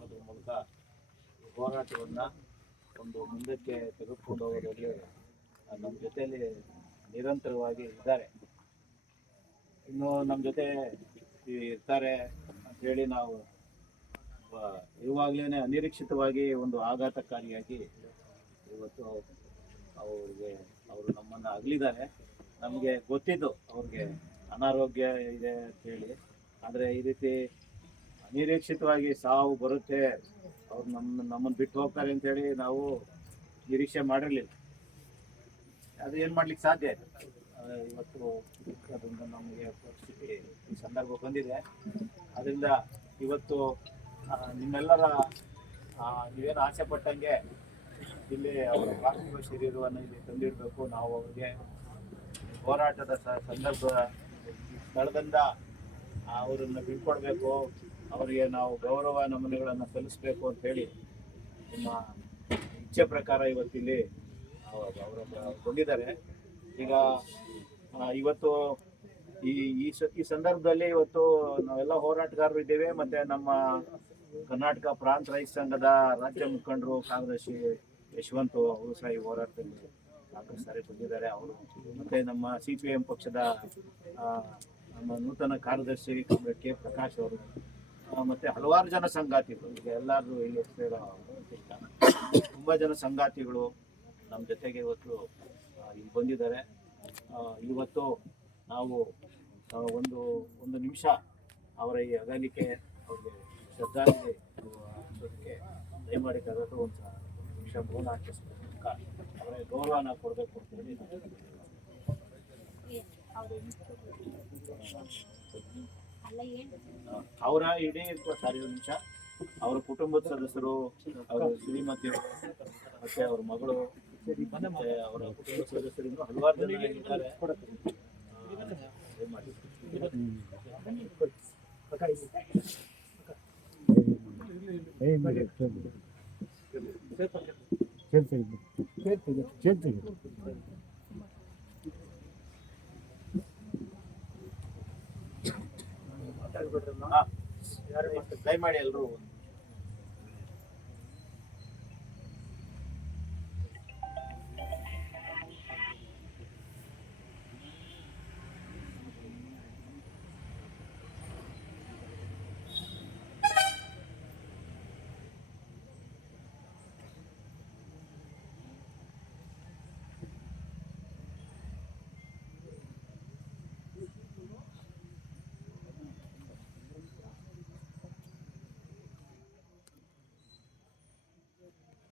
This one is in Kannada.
ಮಾಡೋದ್ರ ಮೂಲಕ ಹೋರಾಟವನ್ನ ಒಂದು ಮುಂದಕ್ಕೆ ತೆಗೆದುಕೊಂಡು ಹೋಗೋದ್ರಲ್ಲಿ ನಮ್ಮ ಜೊತೆಯಲ್ಲಿ ನಿರಂತರವಾಗಿ ಇದ್ದಾರೆ. ಇನ್ನು ನಮ್ಮ ಜೊತೆ ಇರ್ತಾರೆ ಅಂತೇಳಿ ನಾವು ಇವಾಗಲೇ ಅನಿರೀಕ್ಷಿತವಾಗಿ ಒಂದು ಆಘಾತಕಾರಿಯಾಗಿ ಇವತ್ತು ಅವ್ರಿಗೆ, ಅವರು ನಮ್ಮನ್ನು ಅಗಲಿದ್ದಾರೆ. ನಮಗೆ ಗೊತ್ತಿದ್ದು ಅವ್ರಿಗೆ ಅನಾರೋಗ್ಯ ಇದೆ ಅಂತೇಳಿ ಆದರೆ ಈ ರೀತಿ ಅನಿರೀಕ್ಷಿತವಾಗಿ ಸಾವು ಬರುತ್ತೆ. ಅವ್ರು ನಮ್ಮ ನಮ್ಮನ್ನು ಬಿಟ್ಟು ಹೋಗ್ತಾರೆ ಅಂತೇಳಿ ನಾವು ನಿರೀಕ್ಷೆ ಮಾಡಿರಲಿಲ್ಲ. ಅದು ಏನು ಮಾಡ್ಲಿಕ್ಕೆ ಸಾಧ್ಯ ಇಲ್ಲ ಆ, ಇವತ್ತು ಅದರಿಂದ ನಮಗೆ ಪರಿಸ್ಥಿತಿ ಸಂದರ್ಭ ಬಂದಿದೆ. ಅದರಿಂದ ಇವತ್ತು ನಿಮ್ಮೆಲ್ಲರ ನೀವೇನು ಆಸೆ ಪಟ್ಟಂಗೆ ಇಲ್ಲಿ ಅವರ ಪಾರ್ಥಿವ ಶರೀರವನ್ನು ಇಲ್ಲಿ ತಂದಿಡಬೇಕು. ನಾವು ಅವರಿಗೆ ಹೋರಾಟದ ಸಂದರ್ಭ ಸ್ಥಳದಿಂದ ಅವರನ್ನು ಬಿಟ್ಕೊಡ್ಬೇಕು ಅವರಿಗೆ ನಾವು ಗೌರವ ನಮನಗಳನ್ನು ಸಲ್ಲಿಸಬೇಕು ಅಂತ ಹೇಳಿ ನಿಮ್ಮ ಇಚ್ಛೆ ಪ್ರಕಾರ ಇವತ್ತಿಲ್ಲಿ ಅವರನ್ನು ಕೊಂಡಿದ್ದಾರೆ ಈಗ ಇವತ್ತು ಈ ಈ ಈ ಸಂದರ್ಭದಲ್ಲಿ ಇವತ್ತು ನಾವೆಲ್ಲ ಹೋರಾಟಗಾರರು ಇದ್ದೇವೆ. ಮತ್ತೆ ನಮ್ಮ ಕರ್ನಾಟಕ ಪ್ರಾಂತ ರೈತ ಸಂಘದ ರಾಜ್ಯ ಮುಖಂಡರು ಕಾರ್ಯದರ್ಶಿ ಯಶವಂತ್ ಅವರು ಸಹ ಈ ಹೋರಾಟದಲ್ಲಿ ಸಾಕಷ್ಟು ಸಾರಿ ಬಂದಿದ್ದಾರೆ ಅವರು ಮತ್ತೆ ನಮ್ಮ ಸಿ ಪಿ ಎಂ ಪಕ್ಷದ ನಮ್ಮ ನೂತನ ಕಾರ್ಯದರ್ಶಿ ಕಾಮ್ರೇಡ್ ಕೆ ಪ್ರಕಾಶ್ ಅವರು. ಮತ್ತೆ ಹಲವಾರು ಜನ ಸಂಗಾತಿಗಳು ಈಗ ಎಲ್ಲರೂ ಇಲ್ಲಿ ಸೇರೋ ತುಂಬಾ ಜನ ಸಂಗಾತಿಗಳು ನಮ್ಮ ಜೊತೆಗೆ ಇವತ್ತು ಇಲ್ಲಿ ಬಂದಿದ್ದಾರೆ. ಇವತ್ತು ನಾವು ಒಂದು ಒಂದು ನಿಮಿಷ ಅವರ ಈ ಅಗಲಿಕೆ, ಅವ್ರಿಗೆ ಶ್ರದ್ಧಾಂಜಲಿ ಅರ್ಪಿಸೋದಕ್ಕೆ ದಯಮಾಡಿ ಕರೆದು ಒಂದು ನಿಮಿಷ ಮೌನ ಅವರ ಗೌರವನ ಕೊಡಬೇಕು ಅಂತ ಅವರ ಇಡೀ ಸಾರಿ ನಿಮಿಷ. ಅವರ ಕುಟುಂಬದ ಸದಸ್ಯರು, ಅವರ ಶ್ರೀಮತಿ ಮತ್ತೆ ಅವ್ರ ಮಗಳು, ಮತ್ತೆ ಅವರ ಕುಟುಂಬ ಸದಸ್ಯರು ಇನ್ನೂ ಹಲವಾರು ಜನ ಇದ್ದಾರೆ. ದಯಮಾಡಿ ಎಲ್ಲರೂ